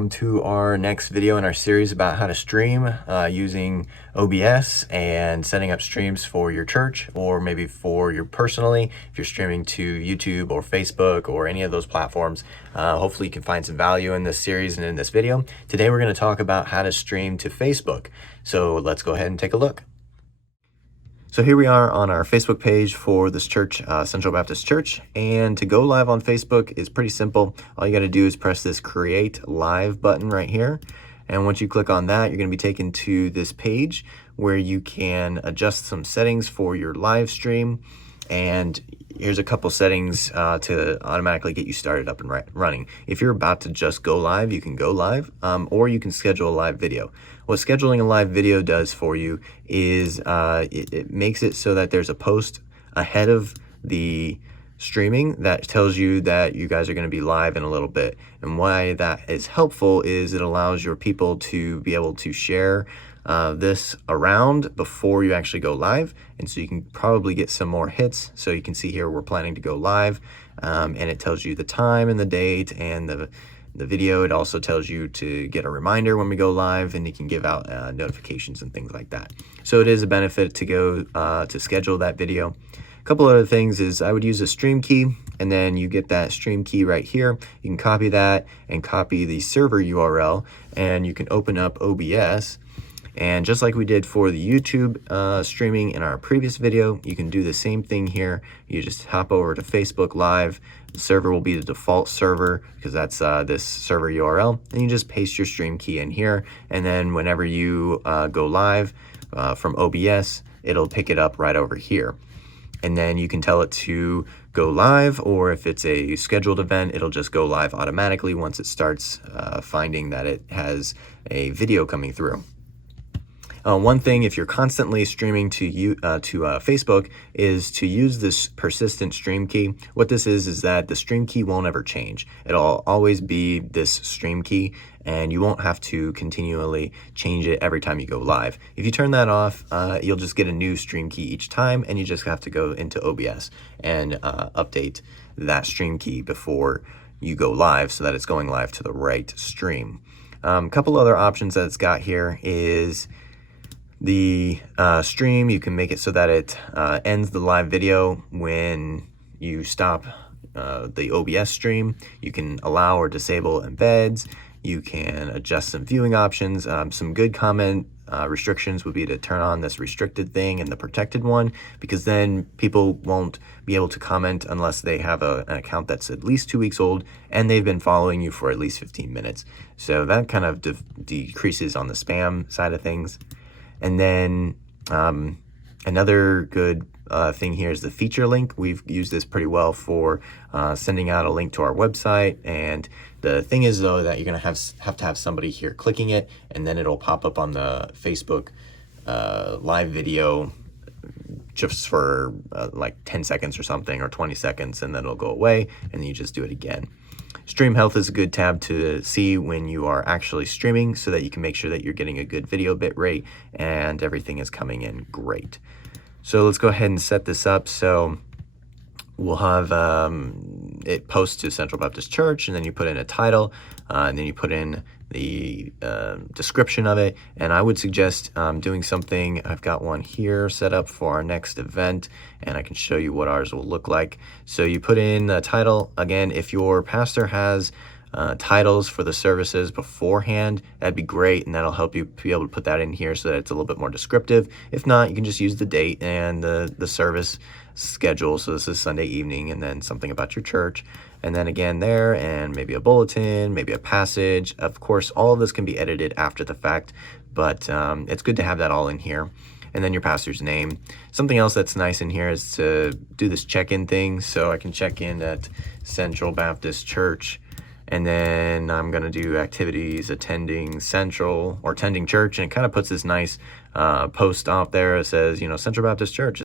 welcome to our next video in our series about how to stream using OBS and setting up streams for your church or maybe for your personally. If you're streaming to YouTube or Facebook or any of those platforms, hopefully you can find some value in this series and in this video. Today we're going to talk about how to stream to Facebook. So let's go ahead and take a look. So here we are on our Facebook page for this church, Central Baptist Church, and to go live on Facebook is pretty simple. All you got to do is press this Create Live button right here, and once you click on that, you're going to be taken to this page where you can adjust some settings for your live stream, and here's a couple settings to automatically get you started up and running. If you're about to just go live, you can go live, or you can schedule a live video. What scheduling a live video does for you is it makes it so that there's a post ahead of the streaming that tells you that you guys are going to be live in a little bit. And why that is helpful is it allows your people to be able to share this around before you actually go live, and so you can probably get some more hits. So you can see here we're planning to go live, and it tells you the time and the date and the video. It also tells you to get a reminder when we go live, and you can give out notifications and things like that. So it is a benefit to go to schedule that video. A couple other things is I would use a stream key, and then you get that stream key right here. You can copy that and copy the server URL, and you can open up OBS. And just like we did for the YouTube streaming in our previous video, you can do the same thing here. You just hop over to Facebook Live. The server will be the default server because that's this server URL. And you just paste your stream key in here. And then whenever you go live from OBS, it'll pick it up right over here. And then you can tell it to go live, or if it's a scheduled event, it'll just go live automatically once it starts finding that it has a video coming through. One thing, if you're constantly streaming to Facebook, is to use this persistent stream key. What this is that the stream key won't ever change. It'll always be this stream key, and you won't have to continually change it every time you go live. If you turn that off, you'll just get a new stream key each time, and you just have to go into OBS and update that stream key before you go live so that it's going live to the right stream. A couple other options that it's got here is the stream. You can make it so that it ends the live video when you stop the OBS stream. You can allow or disable embeds. You can adjust some viewing options. Some good comment restrictions would be to turn on this restricted thing and the protected one, because then people won't be able to comment unless they have an account that's at least 2 weeks old and they've been following you for at least 15 minutes. So that kind of decreases on the spam side of things. And then another good thing here is the feature link. We've used this pretty well for sending out a link to our website. And the thing is, though, that you're going to have to have somebody here clicking it, and then it'll pop up on the Facebook live video just for like 10 seconds or something, or 20 seconds, and then it'll go away, and then you just do it again. Stream health is a good tab to see when you are actually streaming, so that you can make sure that you're getting a good video bit rate and everything is coming in great. So let's go ahead and set this up. So we'll have it post to Central Baptist Church, and then you put in a title, and then you put in the description of it. And I would suggest doing something. I've got one here set up for our next event, and I can show you what ours will look like. So you put in the title. Again, if your pastor has titles for the services beforehand, that'd be great, and that'll help you be able to put that in here so that it's a little bit more descriptive. If not, you can just use the date and the service schedule. So this is Sunday evening, and then something about your church, and then again there, and maybe a bulletin, maybe a passage. Of course, all of this can be edited after the fact, but it's good to have that all in here. And then your pastor's name. Something else that's nice in here is to do this check-in thing. So I can check in at Central Baptist Church, and then I'm going to do activities attending Central or attending church, and it kind of puts this nice post out there. It says, Central Baptist Church